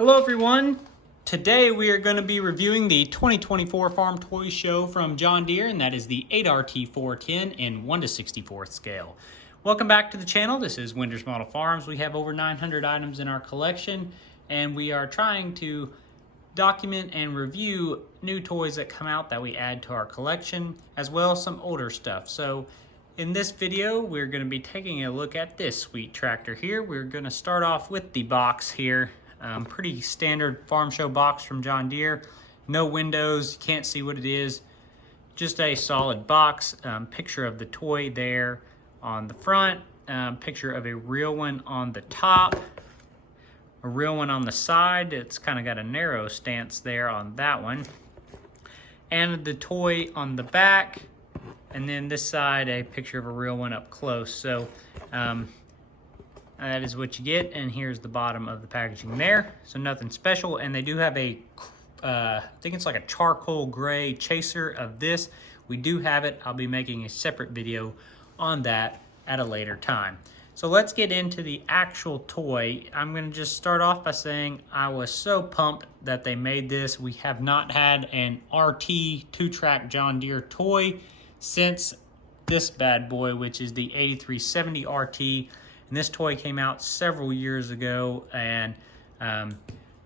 Hello everyone. Today we are going to be reviewing the 2024 Farm Toy Show from John Deere, and that is the 8RT 410 in 1/64 scale. Welcome back to the channel. This is Winters Model Farms. We have over 900 items in our collection, and we are trying to document and review new toys that come out that we add to our collection, as well as some older stuff. So in this video, we're going to be taking a look at this sweet tractor here. We're going to start off with the box here. Pretty standard farm show box from John Deere. No windows, you can't see what it is. Just a solid box. Picture of the toy there on the front. Picture of a real one on the top. A real one on the side. It's kind of got a narrow stance there on that one. And the toy on the back. And then this side, a picture of a real one up close. So that is what you get, and here's the bottom of the packaging there. So nothing special, and they do have a, I think it's like a charcoal gray chaser of this. We do have it. I'll be making a separate video on that at a later time. So let's get into the actual toy. I'm gonna just start off by saying I was so pumped that they made this. We have not had an RT 2-track John Deere toy since this bad boy, which is the 8370 RT. And this toy came out several years ago, and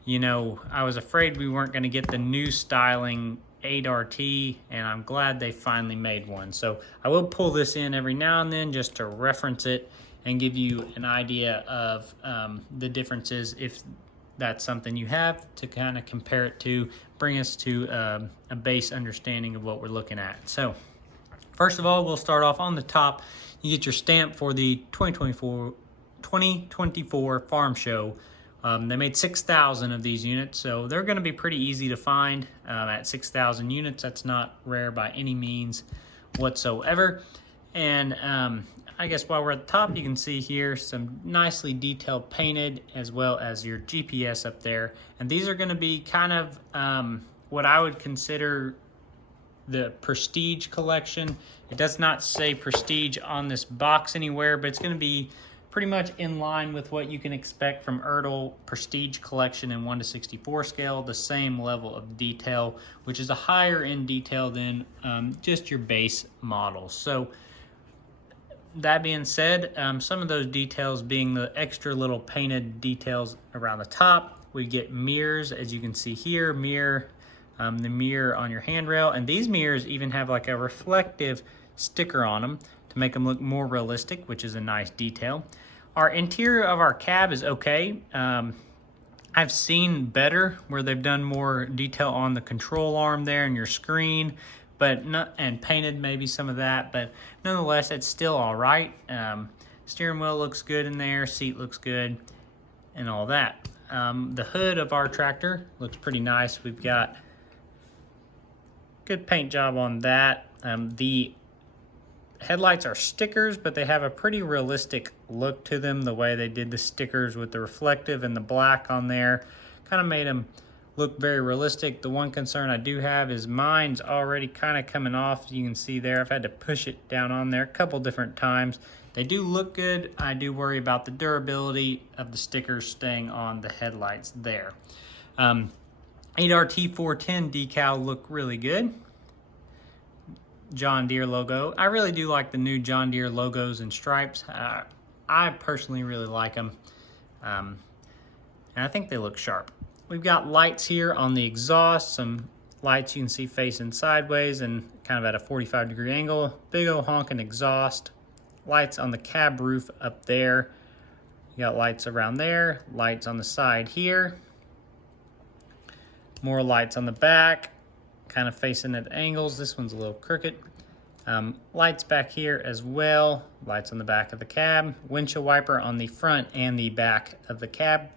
you know, I was afraid we weren't going to get the new styling 8RT, and I'm glad they finally made one. So I will pull this in every now and then just to reference it and give you an idea of the differences, if that's something you have, to kind of compare it to, bring us to a base understanding of what we're looking at. So first of all, we'll start off on the top. You get your stamp for the 2024 Farm Show. They made 6,000 of these units, so they're going to be pretty easy to find at 6,000 units. That's not rare by any means whatsoever. And I guess while we're at the top, you can see here some nicely detailed painted, as well as your GPS up there. And these are going to be kind of what I would consider the Prestige collection. It does not say Prestige on this box anywhere, but it's going to be pretty much in line with what you can expect from Ertl Prestige collection in 1/64 scale, the same level of detail, which is a higher end detail than just your base models. So that being said, some of those details being the extra little painted details around the top. We get mirrors, as you can see here, the mirror on your handrail, and these mirrors even have like a reflective sticker on them to make them look more realistic, which is a nice detail. Our interior of our cab is okay. I've seen better where they've done more detail on the control arm there and your screen, but not, and painted maybe some of that, but nonetheless, it's still all right. Steering wheel looks good in there, seat looks good, and all that. The hood of our tractor looks pretty nice. We've got good paint job on that. The headlights are stickers, but they have a pretty realistic look to them. The way they did the stickers with the reflective and the black on there kind of made them look very realistic. The one concern I do have is mine's already kind of coming off. You can see there, I've had to push it down on there a couple different times. They do look good. I do worry about the durability of the stickers staying on the headlights there. 8RT 410 decal look really good. John Deere logo. I really do like the new John Deere logos and stripes. I personally really like them. And I think they look sharp. We've got lights here on the exhaust. Some lights you can see facing sideways and kind of at a 45-degree angle. Big old honking exhaust. Lights on the cab roof up there. You got lights around there. Lights on the side here. More lights on the back, kind of facing at angles. This one's a little crooked. Lights back here as well. Lights on the back of the cab. Windshield wiper on the front and the back of the cab.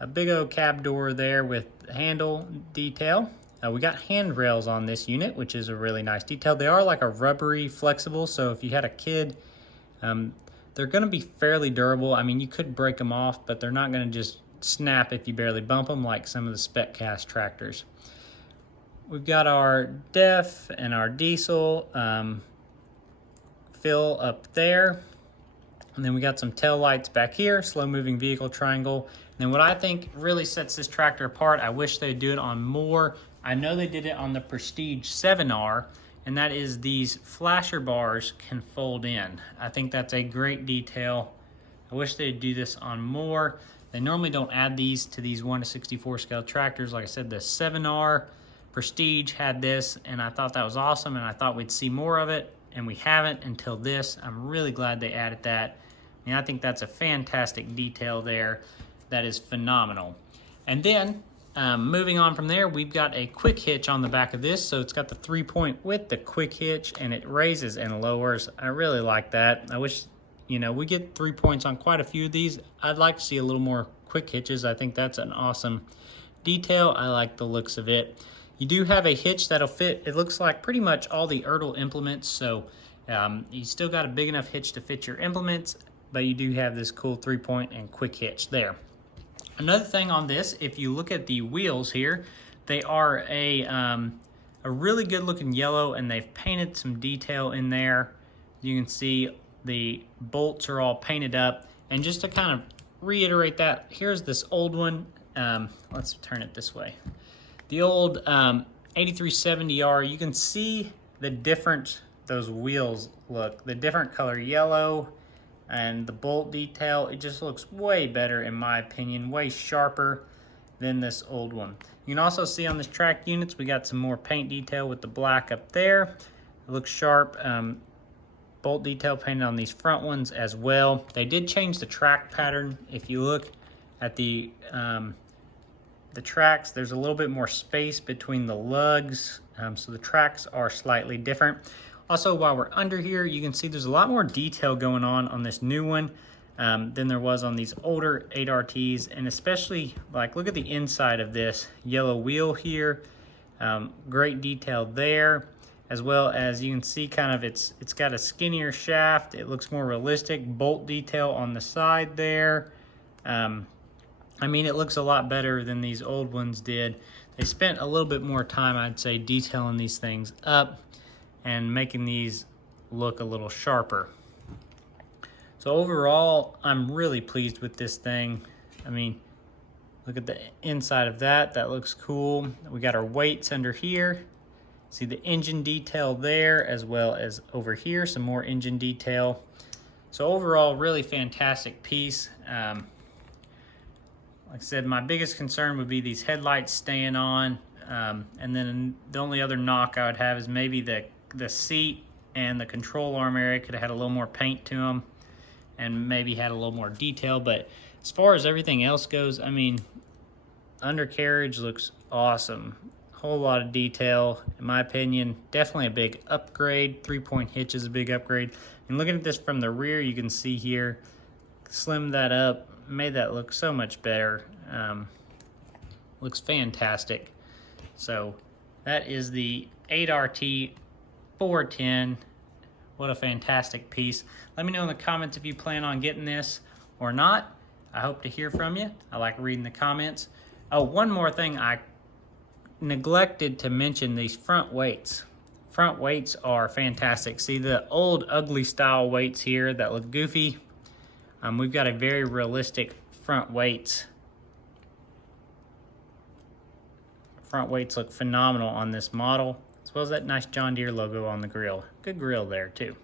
A big old cab door there with handle detail. We got handrails on this unit, which is a really nice detail. They are like a rubbery flexible, so if you had a kid, they're going to be fairly durable. I mean, you could break them off, but they're not going to just snap if you barely bump them like some of the spec cast tractors. We've got our DEF and our diesel fill up there. And then we got some tail lights back here, slow moving vehicle triangle. And then what I think really sets this tractor apart, I wish they'd do it on more. I know they did it on the Prestige 7R, and that is these flasher bars can fold in. I think that's a great detail. I wish they'd do this on more. They normally don't add these to these 1/64 scale tractors. Like I said, the 7R Prestige had this, and I thought that was awesome, and I thought we'd see more of it, and we haven't until this. I'm really glad they added that. And I think that's a fantastic detail there. That is phenomenal. And then moving on from there, we've got a quick hitch on the back of this. So it's got the 3-point with the quick hitch, and it raises and lowers. I really like that. I wish, you know, we get 3 points on quite a few of these. I'd like to see a little more quick hitches. I think that's an awesome detail. I like the looks of it. You do have a hitch that'll fit, it looks like pretty much all the Ertl implements. So you still got a big enough hitch to fit your implements, but you do have this cool 3-point and quick hitch there. Another thing on this, if you look at the wheels here, they are a really good looking yellow, and they've painted some detail in there. You can see the bolts are all painted up. And just to kind of reiterate that, here's this old one. Let's turn it this way. The old 8370R, you can see the different, those wheels look, the different color yellow, and the bolt detail, it just looks way better in my opinion, way sharper than this old one. You can also see on this track units, we got some more paint detail with the black up there. It looks sharp. Bolt detail painted on these front ones as well. They did change the track pattern. If you look at the tracks, there's a little bit more space between the lugs, so the tracks are slightly different. Also, while we're under here, you can see there's a lot more detail going on this new one than there was on these older 8RTs, and especially, like, look at the inside of this yellow wheel here. Great detail there, as well as you can see kind of it's got a skinnier shaft. It looks more realistic. Bolt detail on the side there. I mean, it looks a lot better than these old ones did. They spent a little bit more time, I'd say, detailing these things up and making these look a little sharper. So overall, I'm really pleased with this thing. I mean, look at the inside of that. That looks cool. We got our weights under here. See the engine detail there, as well as over here, some more engine detail. So overall, really fantastic piece. Like I said, my biggest concern would be these headlights staying on. And then the only other knock I would have is maybe the seat and the control arm area could have had a little more paint to them and maybe had a little more detail. But as far as everything else goes, I mean, undercarriage looks awesome. Whole lot of detail, in my opinion. Definitely a big upgrade. 3-point hitch is a big upgrade. And looking at this from the rear, you can see here, slimmed that up, made that look so much better. Looks fantastic. So that is the 8RT 410. What a fantastic piece. Let me know in the comments if you plan on getting this or not. I hope to hear from you. I like reading the comments. Oh, one more thing, I neglected to mention these front weights. Front weights are fantastic. See the old ugly style weights here that look goofy? We've got a very realistic front weights. Front weights look phenomenal on this model, as well as that nice John Deere logo on the grill. Good grill there too.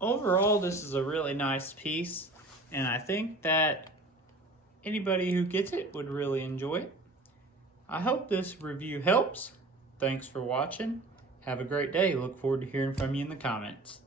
Overall, this is a really nice piece, and I think that anybody who gets it would really enjoy it. I hope this review helps. Thanks for watching. Have a great day. Look forward to hearing from you in the comments.